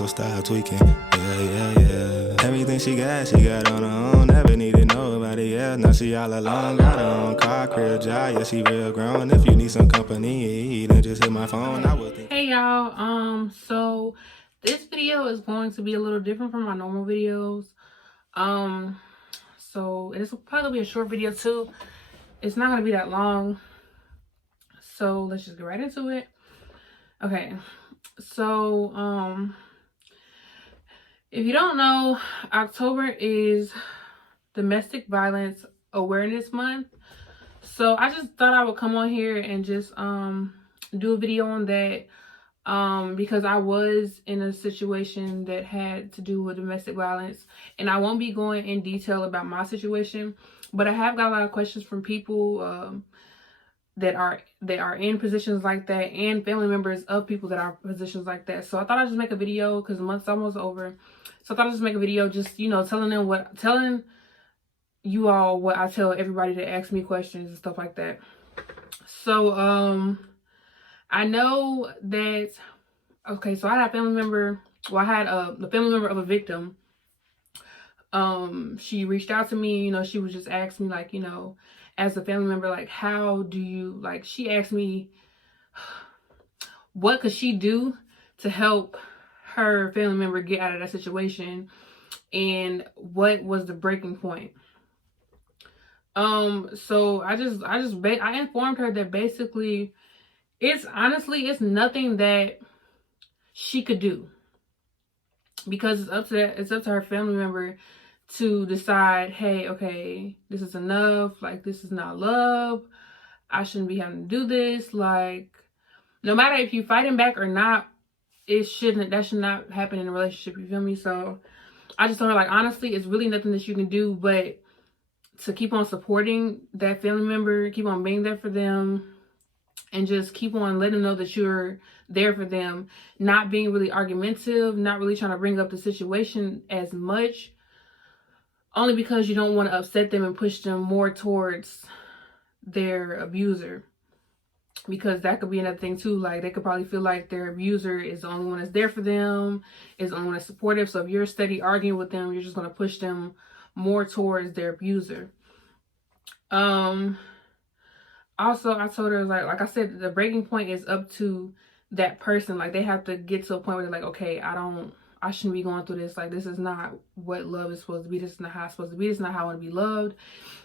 so stop tweaking. Yeah. Everything she got on her own. Never needed nobody else. Now she all alone. Got her own car, crib, job. Yeah, she real grown. If you need some company, then just hit my phone. Hey y'all, so this video is going to be a little different from my normal videos. So it's probably be a short video too. It's not gonna be that long. So let's just get right into it. Okay, so if you don't know, October is Domestic Violence Awareness Month. So I just thought I would come on here and just do a video on that. Because I was in a situation that had to do with domestic violence, and I won't be going in detail about my situation, but I have got a lot of questions from people that are in positions like that, and family members of people that are in positions like that. So I thought I'd just make a video because the month's almost over. So I thought I'd just make a video just, you know, telling you all what I tell everybody that asks me questions and stuff like that. So I know that, okay, so I had a family member, well, I had the family member of a victim. She reached out to me, you know, she was just asking me, like, you know, as a family member, like, how do you, like, she asked me, what could she do to help her family member get out of that situation, and what was the breaking point? So I informed her that basically, it's nothing that she could do, because it's up to her family member to decide, hey, okay, this is enough, like, this is not love, I shouldn't be having to do this. Like, no matter if you fighting back or not, that should not happen in a relationship, you feel me? So I just told her, like, honestly, it's really nothing that you can do but to keep on supporting that family member, keep on being there for them, and just keep on letting them know that you're there for them, not being really argumentative, not really trying to bring up the situation as much, only because you don't want to upset them and push them more towards their abuser. Because that could be another thing too, like, they could probably feel like their abuser is the only one that's there for them, is the only one that's supportive. So if you're steady arguing with them, you're just going to push them more towards their abuser. Also, I told her, like I said, the breaking point is up to that person. Like, they have to get to a point where they're like, okay, I shouldn't be going through this. Like, this is not what love is supposed to be. This is not how it's supposed to be. This is not how I want to be loved.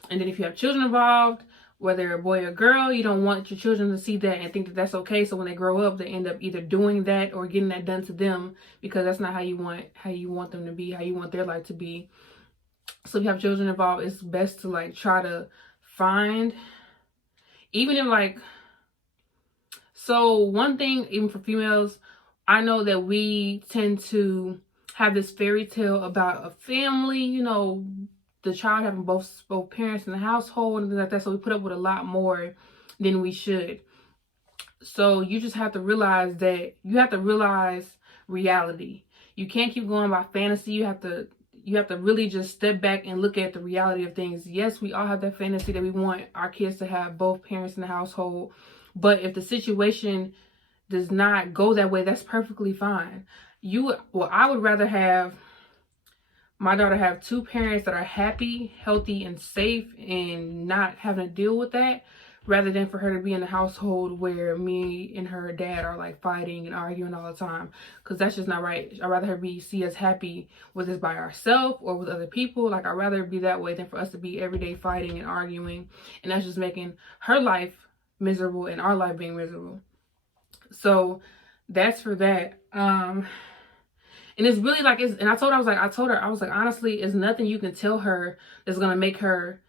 And then if you have children involved, whether a boy or girl, you don't want your children to see that and think that that's okay. So when they grow up, they end up either doing that or getting that done to them, because that's not how you want them to be, how you want their life to be. So if you have children involved, it's best to, like, try to find, even if, like, so one thing, even for females, I know that we tend to have this fairy tale about a family, you know, the child having both parents in the household and things like that. So we put up with a lot more than we should. So you just have to realize that you have to realize reality. You can't keep going by fantasy. You have to really just step back and look at the reality of things. Yes, we all have that fantasy that we want our kids to have both parents in the household. But if the situation does not go that way, that's perfectly fine. I would rather have my daughter have two parents that are happy, healthy, and safe, and not having to deal with that, rather than for her to be in a household where me and her dad are, like, fighting and arguing all the time, because that's just not right. I'd rather her see us happy, whether it's by ourselves or with other people. Like, I'd rather it be that way than for us to be every day fighting and arguing, and that's just making her life miserable and our life being miserable. So that's for that. And it's really like, and I told her, honestly, it's nothing you can tell her that's gonna make her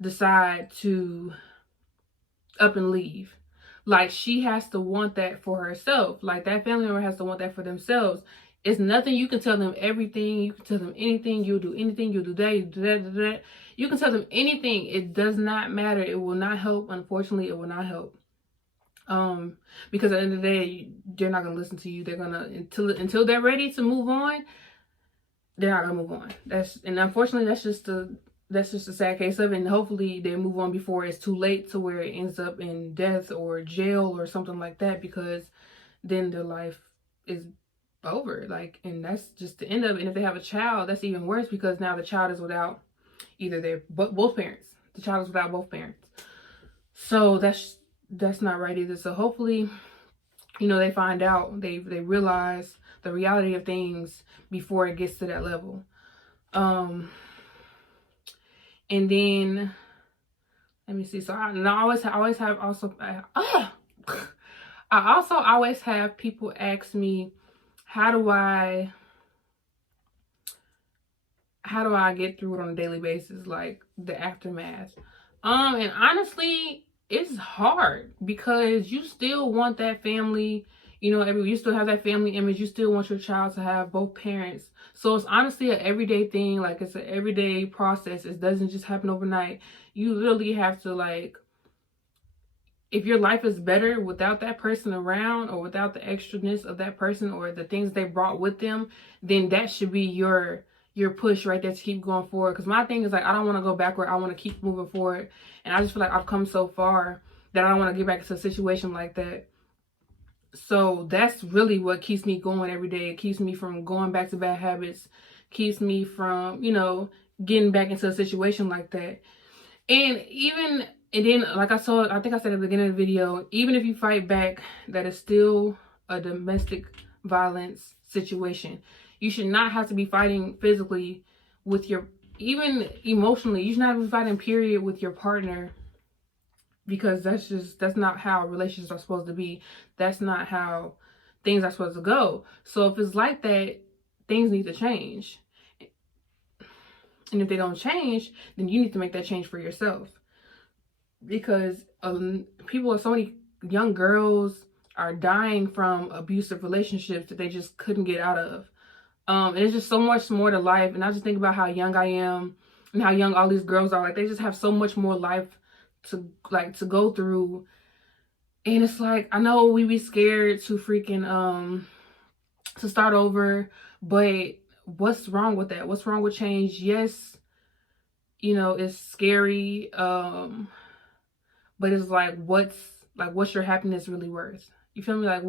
decide to up and leave. Like, she has to want that for herself. Like, that family member has to want that for themselves. It's nothing you can tell them. Everything you can tell them, anything, you'll do anything, you'll do that, you do that. You can tell them anything. It does not matter. It will not help. Unfortunately, it will not help. Because at the end of the day, they're not gonna listen to you. They're gonna, until they're ready to move on, they're not gonna move on. And unfortunately, that's just a sad case of it. And hopefully they move on before it's too late to where it ends up in death or jail or something like that, because then their life is over. Like, and that's just the end of it. And if they have a child, that's even worse, because now the child is without either their both parents. The child is without both parents. So that's not right either. So hopefully, they find out, they realize the reality of things before it gets to that level. And then let me see. So I always have also I also always have people ask me, how do I get through it on a daily basis, like the aftermath. And honestly, it's hard, because you still want that family, you still have that family image. You still want your child to have both parents. So it's honestly an everyday thing. Like, it's an everyday process. It doesn't just happen overnight. You literally have to, like, if your life is better without that person around, or without the extraness of that person, or the things they brought with them, then that should be your push right there to keep going forward. Because my thing is, like, I don't want to go backward. I want to keep moving forward. And I just feel like I've come so far that I don't want to get back into a situation like that. So that's really what keeps me going every day. It keeps me from going back to bad habits. Keeps me from, getting back into a situation like that. And then, like I think I said at the beginning of the video, even if you fight back, that is still a domestic violence situation. You should not have to be fighting physically with even emotionally, you should not be fighting, period, with your partner, because that's not how relationships are supposed to be. That's not how things are supposed to go. So if it's like that, things need to change. And if they don't change, then you need to make that change for yourself. Because so many young girls are dying from abusive relationships that they just couldn't get out of. And it's just so much more to life. And I just think about how young I am and how young all these girls are. Like, they just have so much more life to go through. And it's like, I know we be scared to freaking to start over, but what's wrong with that? What's wrong with change? Yes, it's scary. But it's like, what's your happiness really worth? You feel me? Like,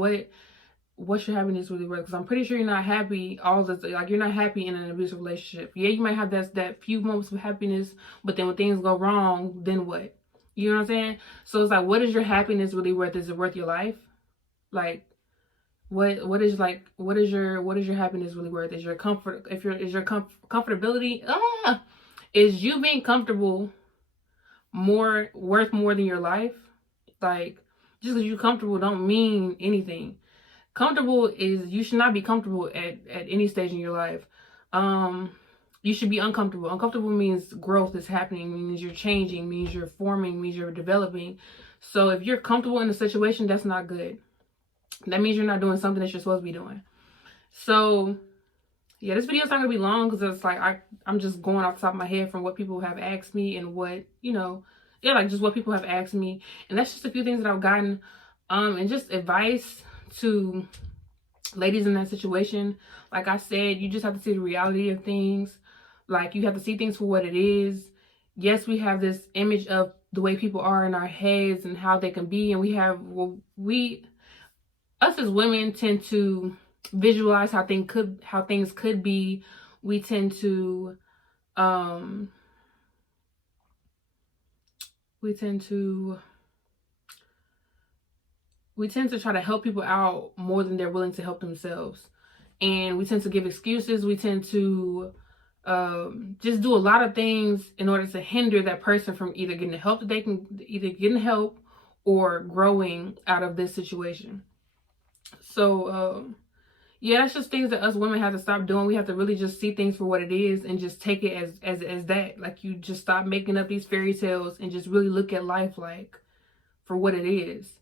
what's your happiness really worth? Because I'm pretty sure you're not happy all the time. Like, you're not happy in an abusive relationship. Yeah, you might have that few moments of happiness, but then when things go wrong, then what? You know what I'm saying? So it's like, what is your happiness really worth? Is it worth your life? Like, what is your happiness really worth? Is your comfort, comfortability? Is you being comfortable worth more than your life? Like, just because you're comfortable don't mean anything. Comfortable is, you should not be comfortable at any stage in your life. You should be uncomfortable. Uncomfortable means growth is happening, means you're changing, means you're forming, means you're developing. So if you're comfortable in a situation, that's not good. That means you're not doing something that you're supposed to be doing. So yeah, this video is not gonna be long, because it's like I'm just going off the top of my head from what people have asked me, and what, like, just what people have asked me. And that's just a few things that I've gotten. And just advice to ladies in that situation. Like I said, you just have to see the reality of things. Like, you have to see things for what it is. Yes, we have this image of the way people are in our heads and how they can be, and us as women tend to visualize how things could be. We tend to try to help people out more than they're willing to help themselves. And we tend to give excuses. We tend to just do a lot of things in order to hinder that person from either getting the help that they can, or growing out of this situation. So yeah, that's just things that us women have to stop doing. We have to really just see things for what it is, and just take it as that. Like, you just stop making up these fairy tales, and just really look at life like for what it is,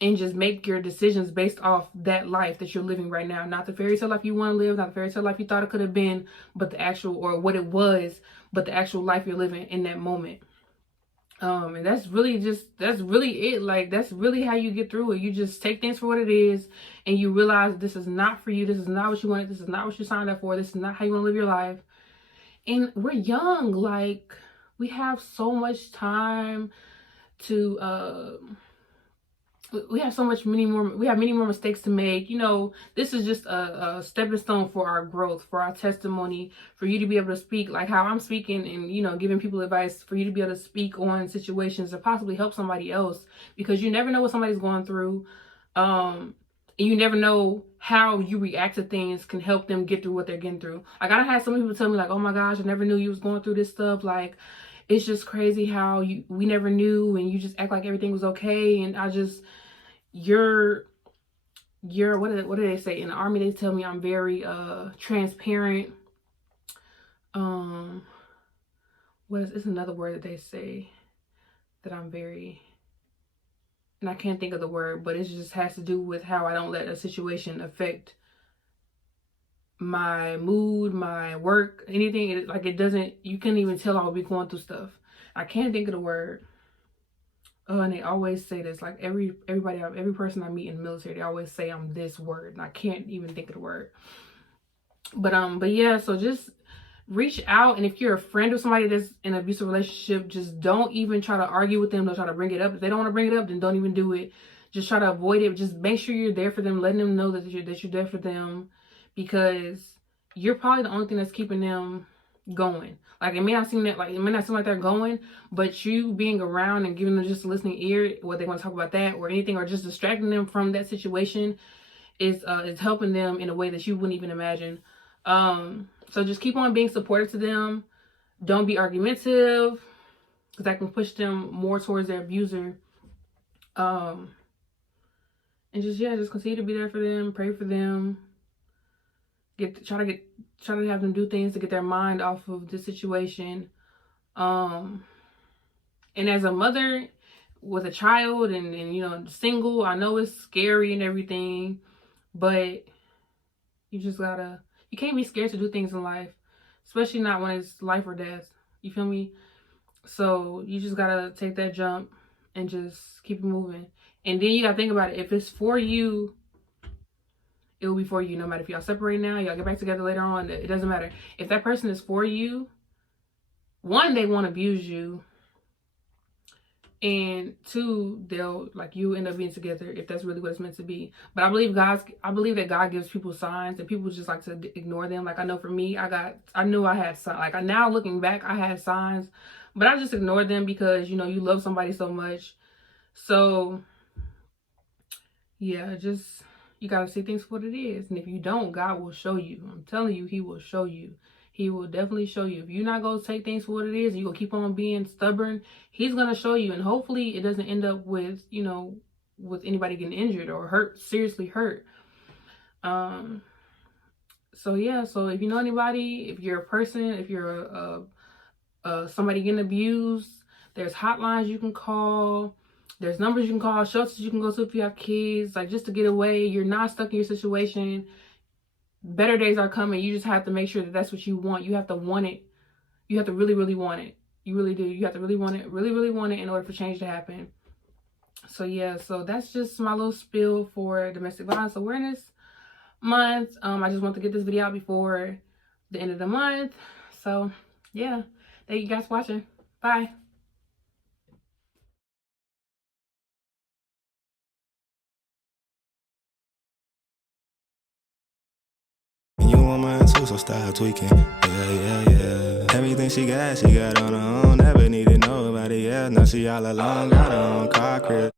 and just make your decisions based off that life that you're living right now. Not the fairy tale life you want to live, not the fairy tale life you thought it could have been, but the actual, or what it was, but the actual life you're living in that moment. And that's really it. Like, that's really how you get through it. You just take things for what it is, and you realize this is not for you. This is not what you wanted. This is not what you signed up for. This is not how you want to live your life. And we're young. Like, we have so much time to we have many more mistakes to make. You know, this is just a stepping stone for our growth, for our testimony, for you to be able to speak like how I'm speaking and, you know, giving people advice, for you to be able to speak on situations and possibly help somebody else, because you never know what somebody's going through. And you never know how you react to things can help them get through what they're getting through. Like, I had some people tell me like, oh my gosh, I never knew you was going through this stuff. Like, it's just crazy how we never knew and you just act like everything was okay. And I just, you're what do they say in the army? They tell me I'm very transparent. It's another word that they say that I'm very, and I can't think of the word, but it just has to do with how I don't let a situation affect my mood, my work, anything. Like, it doesn't, you can't even tell I'll be going through stuff. I can't think of the word. Oh, and they always say this, like every person I meet in the military, they always say I'm this word, and I can't even think of the word. But yeah, so just reach out, and if you're a friend of somebody that's in an abusive relationship, just don't even try to argue with them. Don't try to bring it up. If they don't want to bring it up, then don't even do it. Just try to avoid it. Just make sure you're there for them, letting them know that you're there for them, because you're probably the only thing that's keeping them going. Like, it may not seem like they're going, but you being around and giving them just a listening ear, whether they want to talk about that or anything, or just distracting them from that situation, is helping them in a way that you wouldn't even imagine. So just keep on being supportive to them. Don't be argumentative, because that can push them more towards their abuser. And just continue to be there for them, pray for them. Try to have them do things to get their mind off of the situation. And as a mother with a child and you know, single, I know it's scary and everything, but you can't be scared to do things in life, especially not when it's life or death. You feel me? So you just gotta take that jump and just keep it moving. And then you gotta think about it. If it's for you, it will be for you. No matter if y'all separate now, y'all get back together later on, it doesn't matter. If that person is for you, one, they won't abuse you, and two, they'll, like, you end up being together if that's really what it's meant to be. But I believe that God gives people signs, and people just like to ignore them. Like, I know for me, I knew I had signs. Like, now looking back, I had signs, but I just ignored them because, you know, you love somebody so much. So yeah, you gotta see things for what it is. And if you don't, God will show you. I'm telling you, he will show you. He will definitely show you. If you're not going to take things for what it is, and you're going to keep on being stubborn, he's going to show you. And hopefully it doesn't end up with, you know, with anybody getting injured or seriously hurt. So yeah, so if you know anybody, if you're a person, if you're somebody getting abused, there's hotlines you can call. There's numbers you can call, shelters you can go to if you have kids, like, just to get away. You're not stuck in your situation. Better days are coming. You just have to make sure that that's what you want. You have to want it. You have to really, really want it. You really do. You have to really want it, really, really want it in order for change to happen. So yeah, so that's just my little spiel for Domestic Violence Awareness Month. I just want to get this video out before the end of the month. So yeah, thank you guys for watching. Bye. You want mine too, so stop tweaking. Yeah. Everything she got on her own. Never needed nobody else. Now she all alone, got her own car, crib.